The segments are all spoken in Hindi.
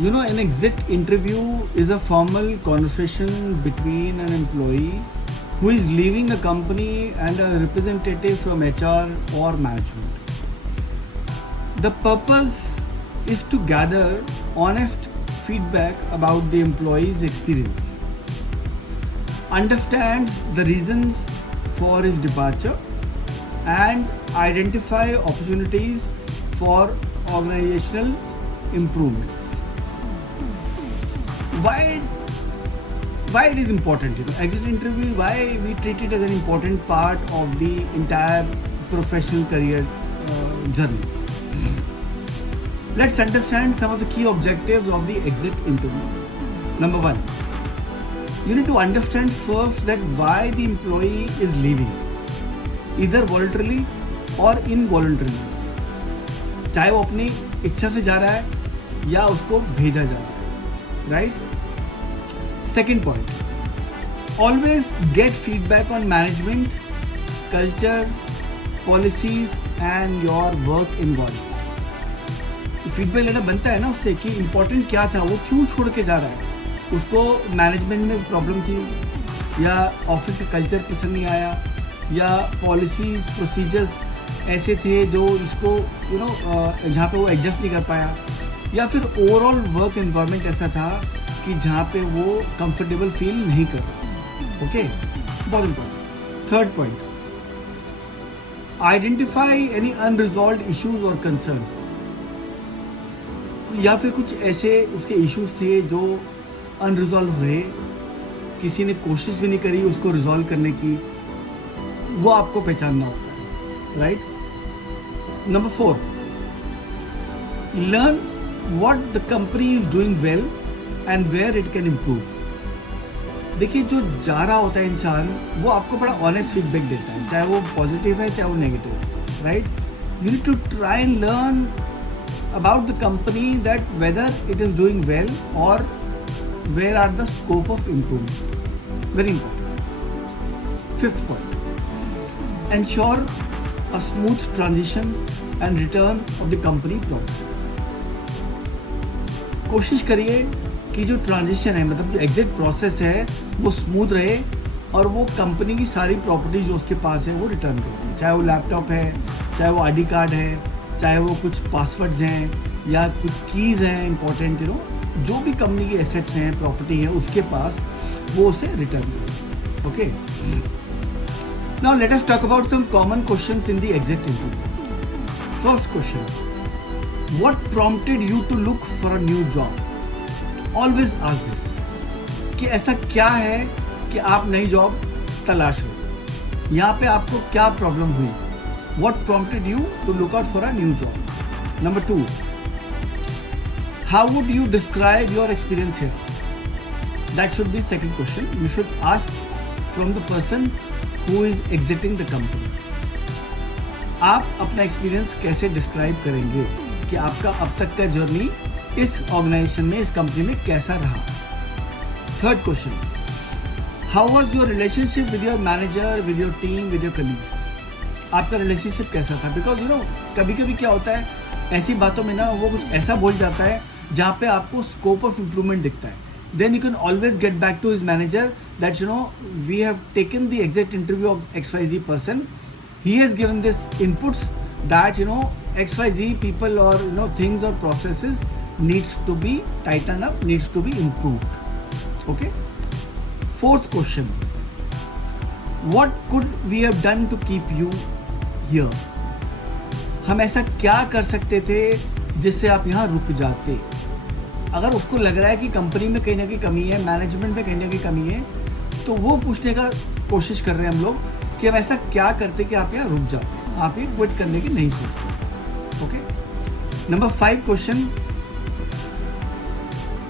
An exit interview is a formal conversation between an employee who is leaving a company and a representative from HR or management. The purpose is to gather honest feedback about the employee's experience, understand the reasons for his departure, and identify opportunities for organizational improvements. Why why it is important? Exit interview, why we treat it as an important part of the entire professional career journey. Let's understand some of the key objectives of the exit interview. Number one, you need to understand first that why the employee is leaving, either voluntarily or involuntarily. चाहे वो अपनी इच्छा से जा रहा है या उसको भेजा जा रहा है, right? Second point, always get feedback on management, culture, policies and your work environment. Feedback लेना बनता है ना उससे कि इम्पोर्टेंट क्या था, वो क्यों छोड़ के जा रहा है, उसको मैनेजमेंट में प्रॉब्लम थी या ऑफिस का कल्चर पसंद नहीं आया या पॉलिसीज प्रोसीजर्स ऐसे थे जो इसको जहाँ पे वो एडजस्ट नहीं कर पाया, या फिर ओवरऑल वर्क एनवायरनमेंट ऐसा था कि जहाँ पे वो कंफर्टेबल फील नहीं कर रहा. ओके, बहुत important. Third point, identify any unresolved issues और कंसर्न. या फिर कुछ ऐसे उसके इश्यूज थे जो अनरिजॉल्व रहे, किसी ने कोशिश भी नहीं करी उसको रिजॉल्व करने की, वो आपको पहचानना होता है, right? Number 4, learn what the company is doing well and where it can improve. देखिए, जो जा रहा होता है इंसान वो आपको बड़ा ऑनेस्ट फीडबैक देता है, चाहे वो पॉजिटिव है चाहे वो नेगेटिव है, right? You need to try and learn about the company, that whether it is doing well or where are the scope of improvement. Very important. Fifth point, ensure a smooth transition and return of the company property. कोशिश करिए कि जो ट्रांजिशन है, मतलब जो एग्जिट प्रोसेस है वो स्मूथ रहे और वो कंपनी की सारी प्रॉपर्टी जो उसके पास है वो रिटर्न करे, चाहे वो लैपटॉप है, चाहे वो आईडी कार्ड है, चाहे वो कुछ पासवर्ड्स हैं या कुछ कीज़ हैं इंपॉर्टेंट, जो भी कंपनी की एसेट्स हैं, प्रॉपर्टी है उसके पास, वो उसे रिटर्न करें. Okay, now let us talk about some common questions in the exit interview. First question, what prompted you to look for a new job? Always ask this, कि ऐसा क्या है कि आप नई जॉब तलाश रहे, यहाँ पे आपको क्या प्रॉब्लम हुई? What prompted you to look out for a new job? Number 2, how would you describe your experience here? That should be second question. You should ask from the person who is exiting the company. आप अपना एक्सपीरियंस कैसे डिस्क्राइब करेंगे कि आपका अब तक का जर्नी इस ऑर्गेनाइजेशन में, इस कंपनी में कैसा रहा? Third question, how was your relationship with your manager, with your team, with your colleagues? आपका रिलेशनशिप कैसा था? बिकॉज कभी कभी क्या होता है, ऐसी बातों में ना वो कुछ ऐसा बोल जाता है जहाँ पे आपको स्कोप ऑफ इम्प्रूवमेंट दिखता है. Then you can always get back to his manager that we have taken the exit interview of XYZ person, he has given this inputs that XYZ people और थिंग्स और processes needs to be tighten up, needs to be improved. Okay. Fourth question, what could we have done to keep you here? हम ऐसा क्या कर सकते थे जिससे आप यहाँ रुक जाते? अगर उसको लग रहा है कि कंपनी में कहीं ना कहीं कमी है, मैनेजमेंट में कहीं ना कहीं कमी है, तो वो पूछने का कोशिश कर रहे हैं हम लोग कि हम ऐसा क्या करते कि आप यहाँ रुक जाते, आप ये क्विट करने की नहीं सोचते. Okay. Number 5 question,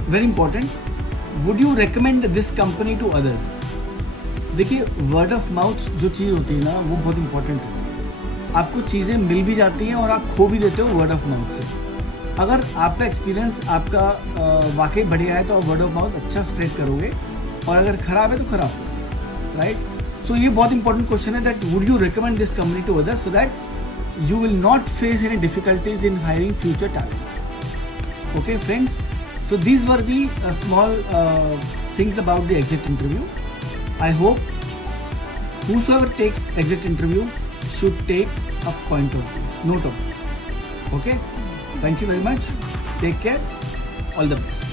very important, would you recommend this company to others? देखिए, वर्ड ऑफ माउथ जो चीज़ होती है ना वो बहुत इंपॉर्टेंट है. आपको चीज़ें मिल भी जाती हैं और आप खो भी देते हो वर्ड ऑफ माउथ से. अगर आपका एक्सपीरियंस आपका वाकई बढ़िया है तो आप वर्ड ऑफ माउथ अच्छा स्प्रेड करोगे, और अगर ख़राब है तो ख़राब है, राइट? सो ये बहुत इंपॉर्टेंट क्वेश्चन है that would you recommend this company to others so that you will not face any difficulties in hiring future talent. Okay friends, So these were the small things about the exit interview. I hope whosoever takes exit interview should take a point of this, note of this. Okay? Thank you very much. Take care. All the best.